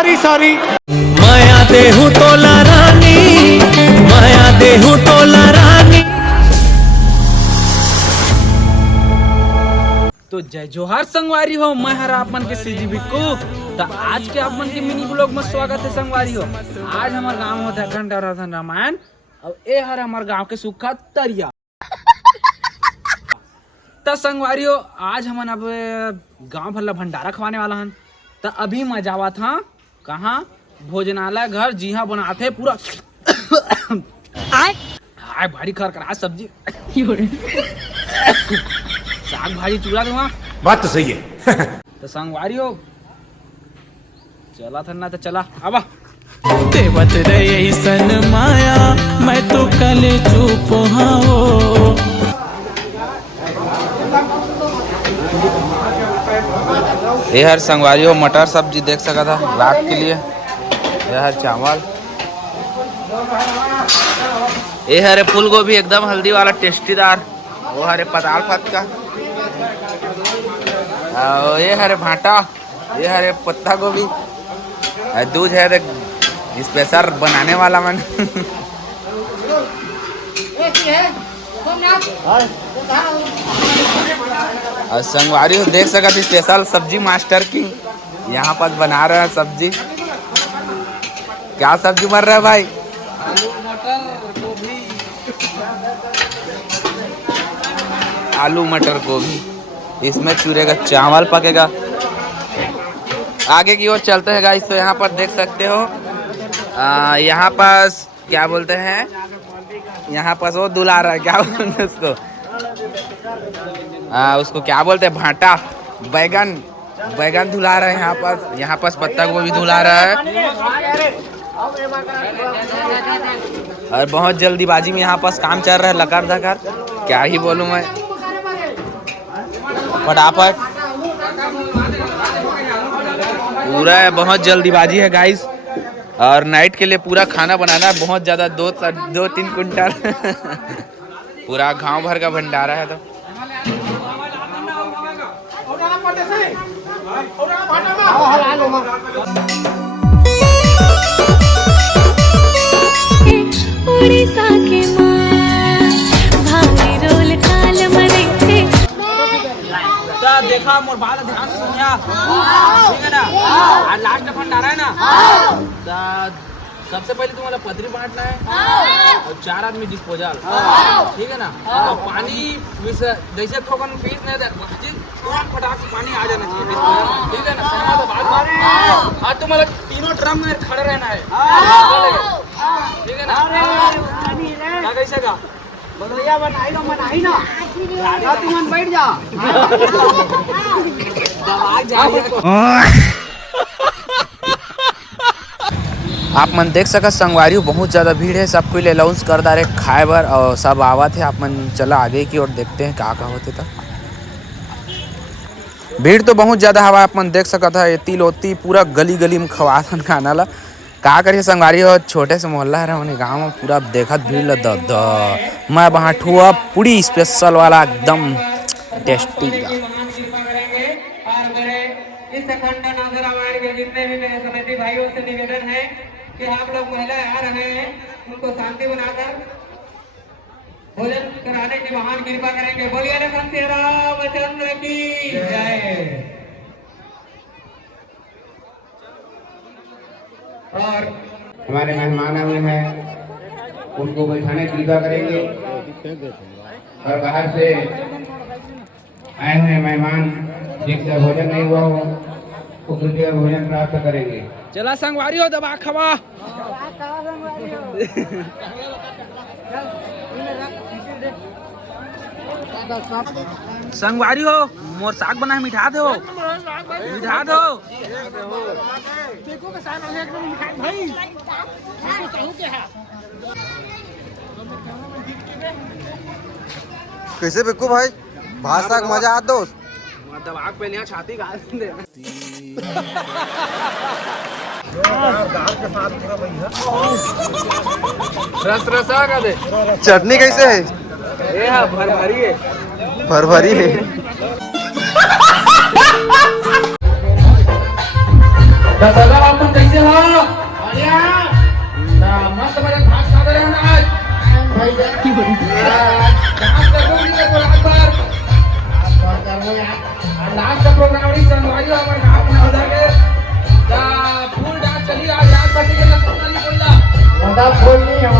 Sorry sorry. माया देहु तोला रानी, माया देहु तोला रानी। तो जय जोहार संगवारी हो, मैं हर आप मन के सीजी बिक्कू। तो आज के आप मन के मिनी ब्लॉग में स्वागत है संगवारी हो। आज हमारे गांव होता है घंटा रामायण और ये हर हमारे गांव के सुखा तरिया। तो संगवारी हो, आज हम अब गांव भर भंडारा खवाने वाला हन। तो अभी मैं जावा था कहाँ, भोजनालय घर, जी हाँ बनाते पूरा हाय भारी खरखरा सब्जी साग भाजी चूड़ा दूंगा। बात तो सही है। तो संगवारी हो चला था ना, तो चला अब देवत रे सन माया मैं तो कल चुप हाओ। ये हर संगवारी हो मटर सब्जी देख सका था रात के लिए। यह हर चावल, ये हरे फूल गोभी एकदम हल्दी वाला टेस्टीदार, वो हरे पताल पत का, और ये हरे भाटा, ये हरे पत्ता गोभी, दूध है स्पेशल बनाने वाला मन। और संगवारी हो देख सका थी स्पेशल सब्जी मास्टर की यहाँ पर बना रहा है सब्जी। क्या सब्जी बन रहा है भाई? आलू मटर गोभी, इसमें चूरे का चावल पकेगा। आगे की ओर चलते हैं गाइस। तो यहाँ पर देख सकते हो यहाँ पास क्या बोलते हैं, यहाँ पास वो दुला रहा है, क्या बोलते हैं उसको, उसको क्या बोलते हैं, भाटा, बैगन, बैगन धुला रहा है यहाँ पास पत्ता गोभी धुला रहा है। और बहुत जल्दीबाजी में यहाँ पास काम चल रहा है, लकार धकार, क्या ही बोलूँ मैं, फटाफट पूरा है, बहुत जल्दीबाजी है गाइस। और नाइट के लिए पूरा खाना बनाना है बहुत ज़्यादा, 2-3 कुंटल पूरा गांव भर का भंडारा है। तो उड़ीसा के भारी रोल काल मरे थे। तो देखा मोर बात ध्यान से सुनिया, ठीक है ना। आज लास्ट भंडारा है ना, तो सबसे पहले तुम्हारा पथरी बांटना है और 4 आदमी डिस्पोजल, ठीक है ना। और पानी जैसे थोकन पीस नहीं तुरंत फटाक से पानी आ जाना चाहिए, ठीक है ना। और तुम्हारा तीनों ड्रम में खड़े रहना है, ठीक है ना। क्या कैसे का बदलिया बनाई ना, तुम बैठ जा। आप मन देख सका संगवारी बहुत ज़्यादा भीड़ है, सब कोई अलाउंस कर दा रहे खाए बर और सब आवत है। आप मन चला आगे की ओर देखते हैं क्या होते था। भीड़ तो बहुत ज़्यादा हवा, आप मन देख सका था एती लोती पूरा गली गली में खवा था खाना ला। का करिए संगवारी हो, छोटे से मोहल्ला है अपने गाँव में, पूरा देखत भीड़ ल द मैं बाँटुआ पूरी स्पेशल वाला एकदम टेस्टी। इस अखंड नाथ रामायण के जितने भी मेरे समिति भाइयों से निवेदन है कि आप लोग महिलाएं आ रहे हैं, उनको शांति बनाकर भोजन कराने की महान कृपा करेंगे। बोलिए श्री रामचंद्र की जय। और हमारे मेहमान आए हैं, उनको बैठाने की कृपा करेंगे। और बाहर से आए हुए मेहमान जिससे भोजन नहीं हुआ हो वो कृपया भोजन प्राप्त करेंगे। चला संगवारी हो दबा खवा। संगवारी हो मोर साग बना है, मिठा दो, मिठा दो। कैसे बिक्कू भाई, भात साग मजा आ दोस्त। दबाग पे नहीं छाती गाल दे। रस रसा का दे। चटनी कैसे है? ये है भरभरी है, भरभरी है। दशहरा अपन कैसे मस्त मजा भाग सादर है ना आज डांस कर दूंगी तो रात भर लास्ट का प्रोग्राम नहीं संगवारी हमारे गांव में हो जाके दा फुल डांस चली आज रात भर के लिए सोना नहीं बोलना फोन नहीं है